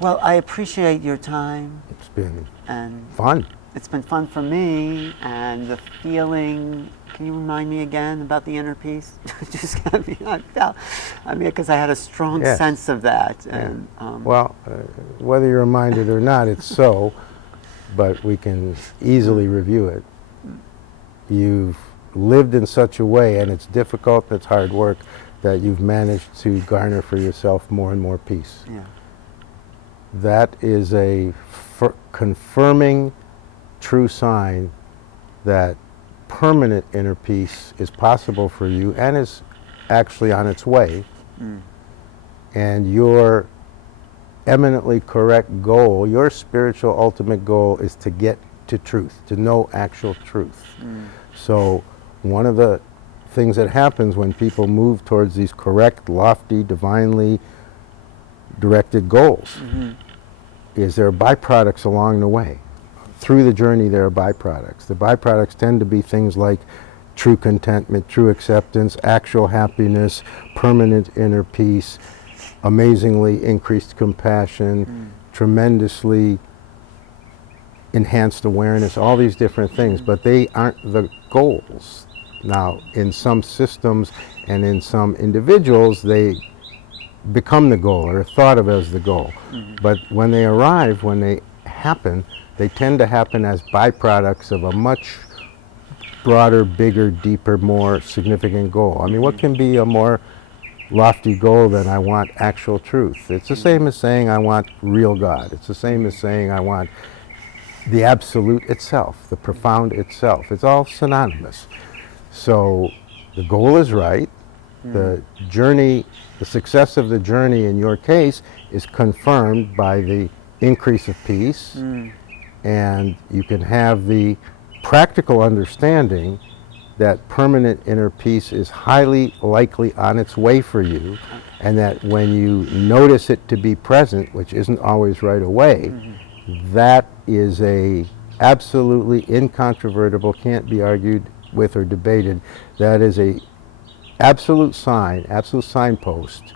Well, I appreciate your time. It's been And fun. it's been fun for me, and the feeling. Can you remind me again about the inner peace? Just got me. Because I had a strong Yes. sense of that. And Well, whether you're reminded or not, it's so, but we can easily review it. You've lived in such a way, and it's difficult, it's hard work, that you've managed to garner for yourself more and more peace. yeah, That is a confirming true sign that permanent inner peace is possible for you and is actually on its way. And your eminently correct goal, your spiritual ultimate goal, is to get to truth, to know actual truth. So one of the things that happens when people move towards these correct, lofty, divinely directed goals is there are byproducts along the way. Through the journey there are byproducts. The byproducts tend to be things like true contentment, true acceptance, actual happiness, permanent inner peace, amazingly increased compassion, tremendously enhanced awareness, all these different things, but they aren't the goals. Now, in some systems and in some individuals, they become the goal or are thought of as the goal. But when they arrive, when they happen, they tend to happen as byproducts of a much broader, bigger, deeper, more significant goal. I mean, what can be a more lofty goal than I want actual truth? It's the same as saying I want real God. It's the same as saying I want the absolute itself, the profound itself. It's all synonymous. So the goal is right. The journey, the success of the journey in your case is confirmed by the increase of peace, and you can have the practical understanding that permanent inner peace is highly likely on its way for you, and that when you notice it to be present, which isn't always right away, that is a absolutely incontrovertible, can't be argued with or debated, that is a absolute sign, absolute signpost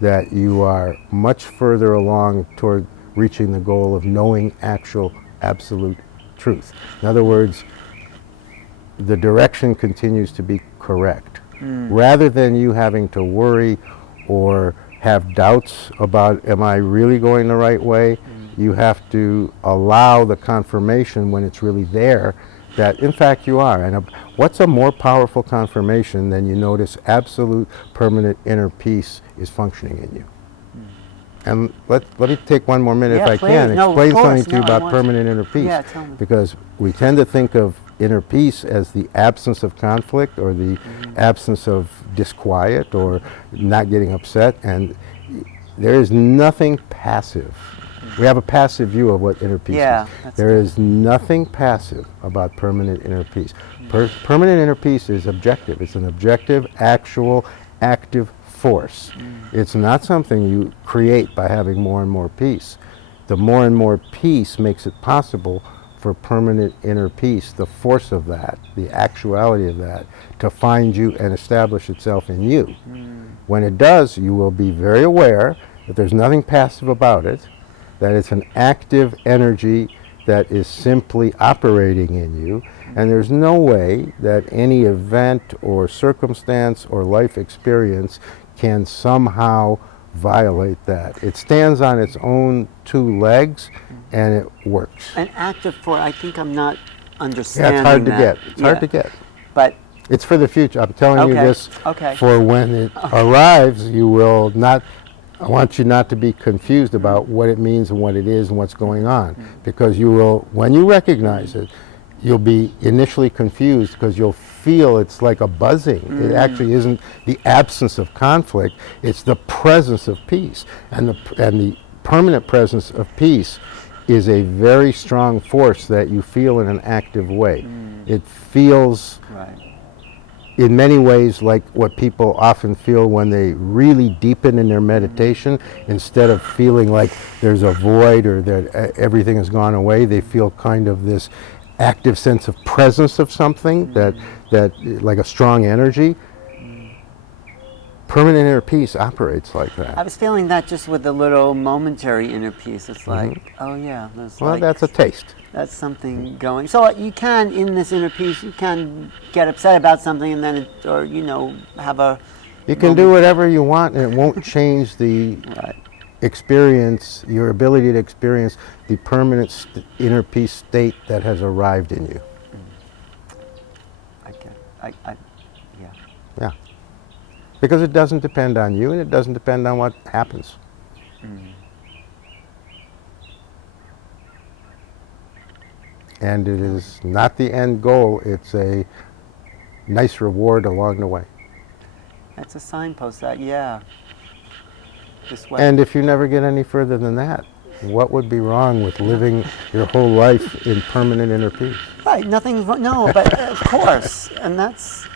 that you are much further along toward reaching the goal of knowing actual absolute truth. In other words, the direction continues to be correct. Rather than you having to worry or have doubts about, am I really going the right way? You have to allow the confirmation when it's really there that in fact you are. And what's a more powerful confirmation than you notice absolute permanent inner peace is functioning in you? And let me take one more minute, Yeah, if I please. can, No, of explain course. something to you No, I about want permanent inner peace. Yeah, tell me. Because we tend to think of inner peace as the absence of conflict or the absence of disquiet or not getting upset, and there is nothing passive. We have a passive view of what inner peace Yeah, is. that's There good. is nothing passive about permanent inner peace. Permanent inner peace is objective. It's an objective, actual, active force. It's not something you create by having more and more peace. The more and more peace makes it possible for permanent inner peace, the force of that, the actuality of that, to find you and establish itself in you. When it does, you will be very aware that there's nothing passive about it, that it's an active energy that is simply operating in you, and there's no way that any event or circumstance or life experience can somehow violate that. It stands on its own two legs, and it works. An active force. I think I'm not Yeah, understanding it's hard to that. get. It's hard to get. But It's for the future. I'm telling you Okay, this okay. for when it arrives, you will not, I want you not to be confused about what it means and what it is and what's going on. Because you will, when you recognize it, you'll be initially confused because you'll feel it's like a buzzing. It actually isn't the absence of conflict, it's the presence of peace. And the permanent presence of peace is a very strong force that you feel in an active way. It feels right. in many ways like what people often feel when they really deepen in their meditation. Instead of feeling like there's a void or that everything has gone away, they feel kind of this active sense of presence of something that like a strong energy. permanent inner peace operates like that. I was feeling that just with the little momentary inner peace. It's like, oh yeah, there's Well, like, that's a taste. that's something going. So you can, in this inner peace, you can get upset about something and then, or have a. You can do whatever you want, and it won't change the Right. experience, your ability to experience the permanent inner peace state that has arrived in you. I get. Yeah. Yeah. Because it doesn't depend on you, and it doesn't depend on what happens. And it is not the end goal, it's a nice reward along the way. That's a signpost that, yeah. This way. And if you never get any further than that, what would be wrong with living your whole life in permanent inner peace? Right, nothing's wrong. No, but of course. And that's